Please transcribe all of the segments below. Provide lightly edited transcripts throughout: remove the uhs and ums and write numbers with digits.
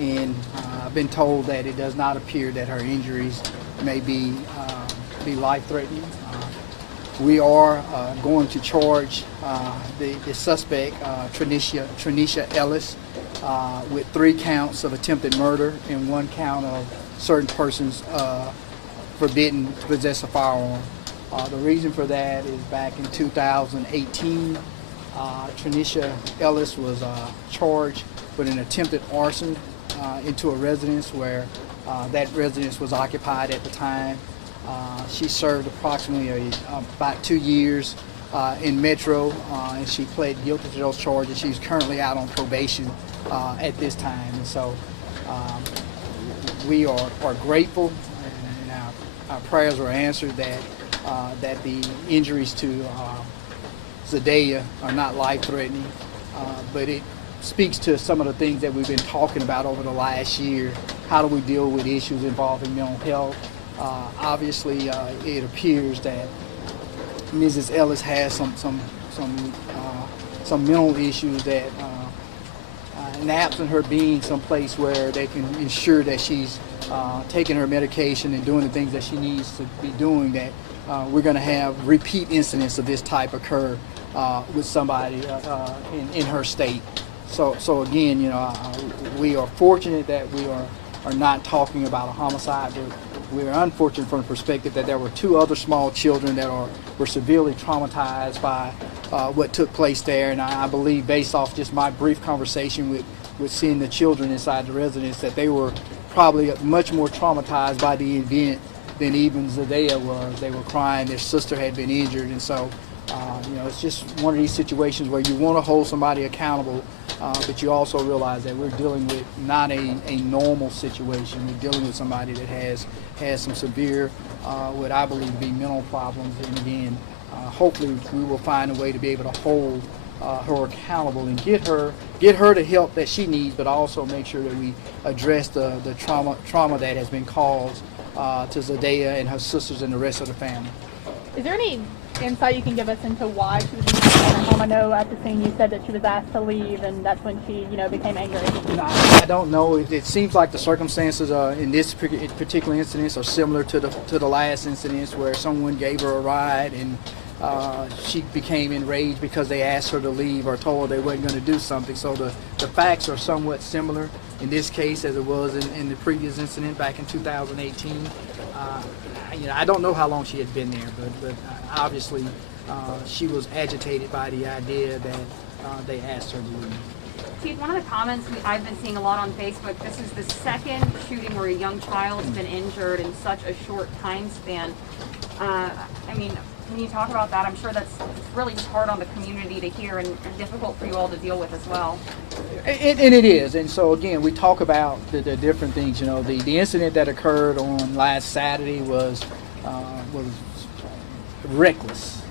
and I've been told that it does not appear that her injuries may be life-threatening. We are going to charge the suspect, Trenisha Ellis, with 3 counts of attempted murder and 1 count of certain persons forbidden to possess a firearm. The reason for that is back in 2018, Trenisha Ellis was charged with an attempted arson into a residence where that residence was occupied at the time. She served approximately about 2 years in Metro, and she pled guilty to those charges. She's currently out on probation at this time, and so we are grateful, and our prayers were answered that the injuries to Zendaya are not life-threatening, but it speaks to some of the things that we've been talking about over the last year. How do we deal with issues involving mental health? Obviously, it appears that Mrs. Ellis has some mental issues that, in absent her being someplace where they can ensure that she's taking her medication and doing the things that she needs to be doing, that we're going to have repeat incidents of this type occur with somebody in her state. So again, we are fortunate that we are not talking about a homicide, but we're unfortunate from the perspective that there were 2 other small children that were severely traumatized by what took place there. And I believe, based off just my brief conversation with seeing the children inside the residence, that they were probably much more traumatized by the event than even Zendaya was. They were crying, their sister had been injured, and so it's just one of these situations where you want to hold somebody accountable, but you also realize that we're dealing with not a normal situation. We're dealing with somebody that has some severe, what I believe to be mental problems. And again, hopefully we will find a way to be able to hold her accountable and get her the help that she needs, but also make sure that we address the trauma that has been caused to Zendaya and her sisters and the rest of the family. Is there any insight you can give us into why she was in the home? I know at the scene you said that she was asked to leave, and that's when she, became angry. I don't know. It seems like the circumstances in this particular incident are similar to the last incidents, where someone gave her a ride and she became enraged because they asked her to leave or told her they weren't going to do something. So the facts are somewhat similar in this case as it was in the previous incident back in 2018. I don't know how long she had been there, but obviously she was agitated by the idea that they asked her to leave. Chief, one of the comments I've been seeing a lot on Facebook, this is the second shooting where a young child's been injured in such a short time span. When you talk about that, I'm sure it's really just hard on the community to hear and difficult for you all to deal with as well. And it is. And so, again, we talk about the different things. The incident that occurred on last Saturday was reckless.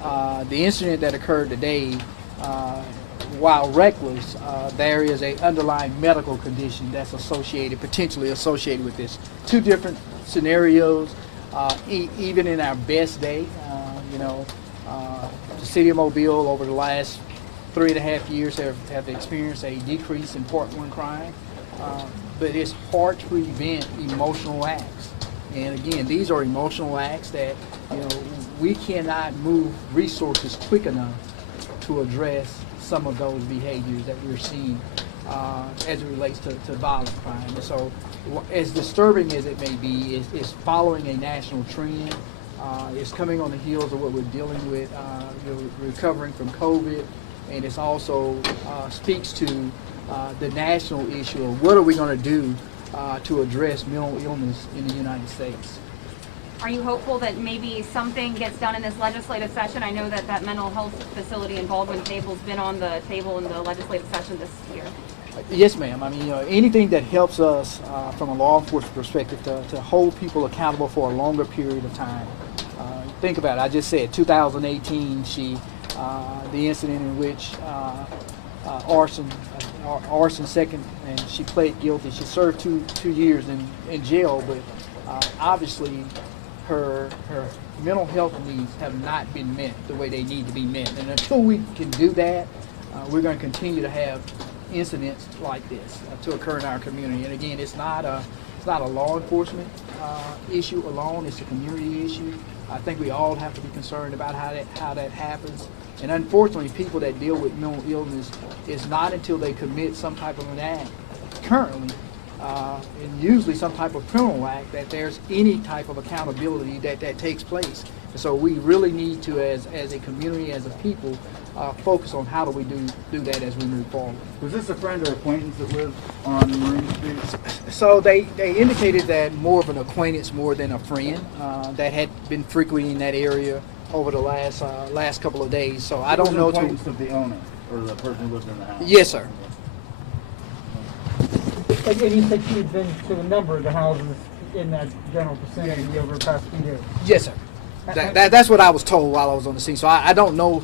The incident that occurred today, while reckless, there is an underlying medical condition that's potentially associated with this. 2 different scenarios. Even in our best day, the city of Mobile over the last 3.5 years have experienced a decrease in Part 1 crime, but it's hard to prevent emotional acts. And again, these are emotional acts that we cannot move resources quick enough to address some of those behaviors that we're seeing as it relates to violent crime. And so, as disturbing as it may be, it's following a national trend. It's coming on the heels of what we're dealing with, recovering from COVID, and it's also speaks to the national issue of what are we going to do to address mental illness in the United States. Are you hopeful that maybe something gets done in this legislative session? I know that mental health facility in Baldwin Table's been on the table in the legislative session this year. Yes, ma'am. Anything that helps us from a law enforcement perspective to hold people accountable for a longer period of time. Think about it. I just said 2018, the incident in which arson second, and she pled guilty. She served two years in jail, but obviously her mental health needs have not been met the way they need to be met. And until we can do that, we're going to continue to have incidents like this to occur in our community. And again, it's not a law enforcement issue alone. It's a community issue. I think we all have to be concerned about how that happens. And unfortunately, people that deal with mental illness, it's not until they commit some type of an act currently, and usually some type of criminal act, that there's any type of accountability that takes place. And so we really need to, as a community, as a people, focus on how do we do that as we move forward. Was this a friend or acquaintance that lived on Marine Street? So they indicated that more of an acquaintance more than a friend that had been frequenting that area over the last couple of days. So I don't know. Acquaintance of the owner or the person who lived in the house? Yes, sir. And you said she had been to a number of the houses in that general vicinity over the past few years. Yes, sir. That's what I was told while I was on the scene. So I don't know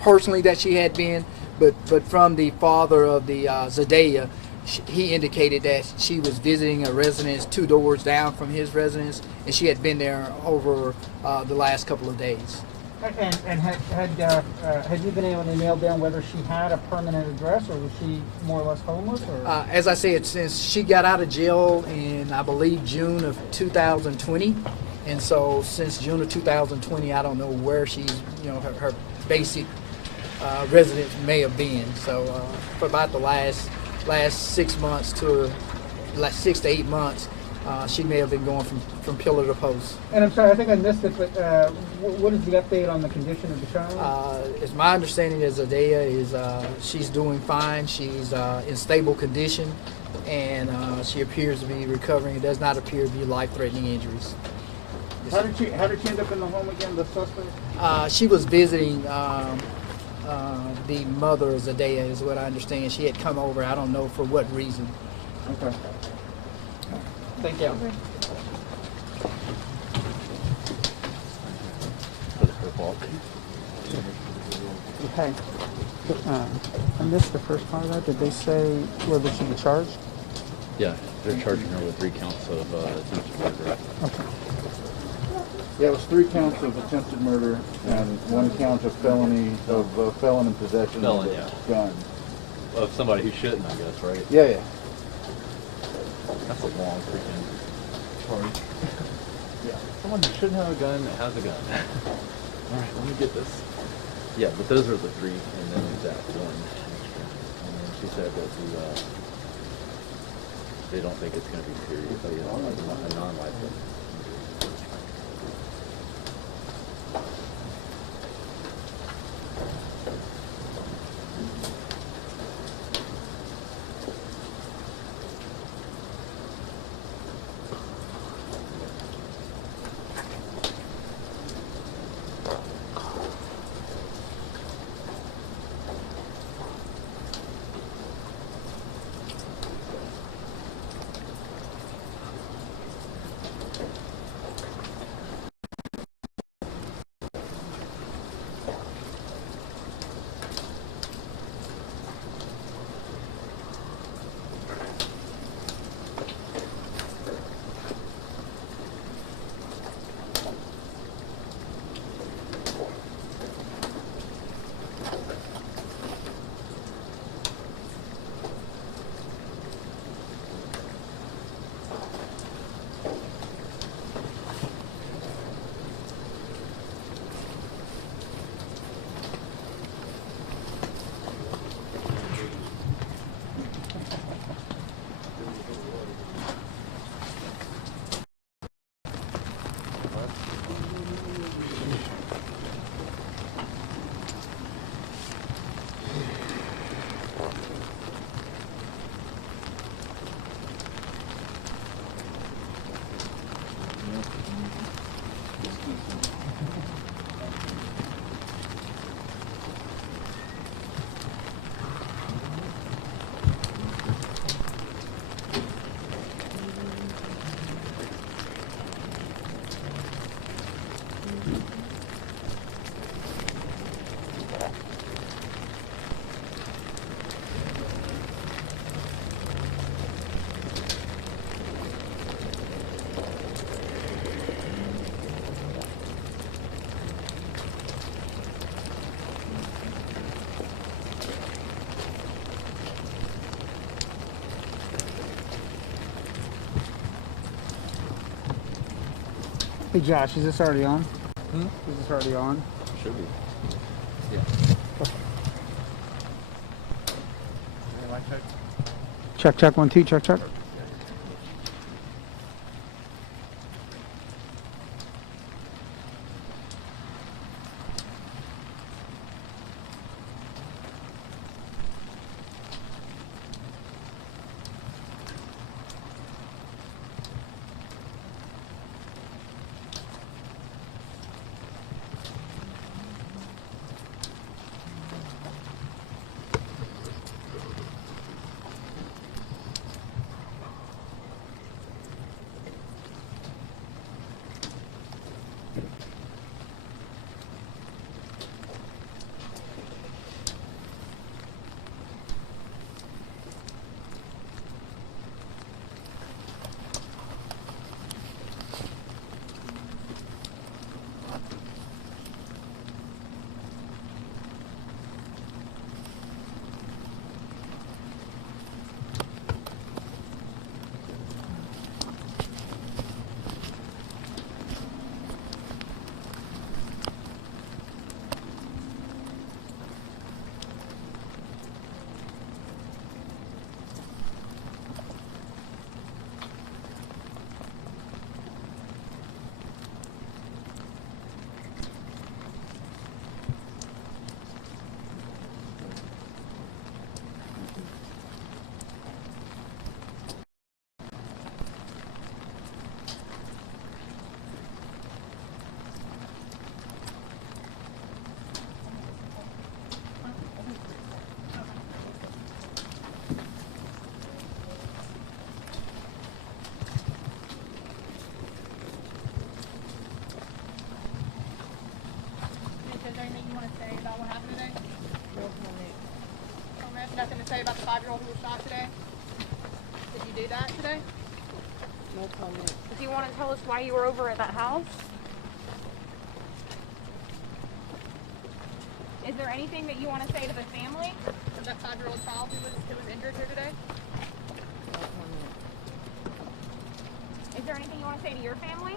personally that she had been, but from the father of the Zadea, he indicated that she was visiting a residence 2 doors down from his residence, and she had been there over the last couple of days. And had you been able to nail down whether she had a permanent address, or was she more or less homeless? Or? As I said, since she got out of jail in, I believe, June of 2020, and so since June of 2020, I don't know where she's, her basic residence may have been. So for about the last 6 months to 6 to 8 months, she may have been going from pillar to post. And I'm sorry, I think I missed it, but what is the update on the condition of the child? It's my understanding that Zadea is she's doing fine. She's in stable condition, and she appears to be recovering. It does not appear to be life-threatening injuries. How did she end up in the home again, the suspect? She was visiting the mother of Zadea, is what I understand. She had come over. I don't know for what reason. Okay. Thank you. Okay. I missed the first part of that. Did they say whether she was charged? Yeah, they're charging her with 3 counts of attempted murder. Okay. Yeah, it was 3 counts of attempted murder and 1 count of felon in possession Felon, of a yeah. gun. Of somebody who shouldn't, I guess, right? Yeah. That's a long freaking charge. Yeah. Someone who shouldn't have a gun has a gun. Alright, let me get this. Yeah, but those are the 3, and then that 1 extra. And then she said that they don't think it's going to be serious, but a non-life sentence. Hey Josh, is this already on? Hmm? Is this already on? Should be. Yeah. Check, check, 1, 2, check, check. Is there anything you want to say about what happened today? No comment. Nothing to say about the 5-year-old who was shot today? Did you do that today? No comment. Do you want to tell us why you were over at that house? Is there anything that you want to say to the family? Of that 5-year-old child who was injured here today? Is there anything you want to say to your family?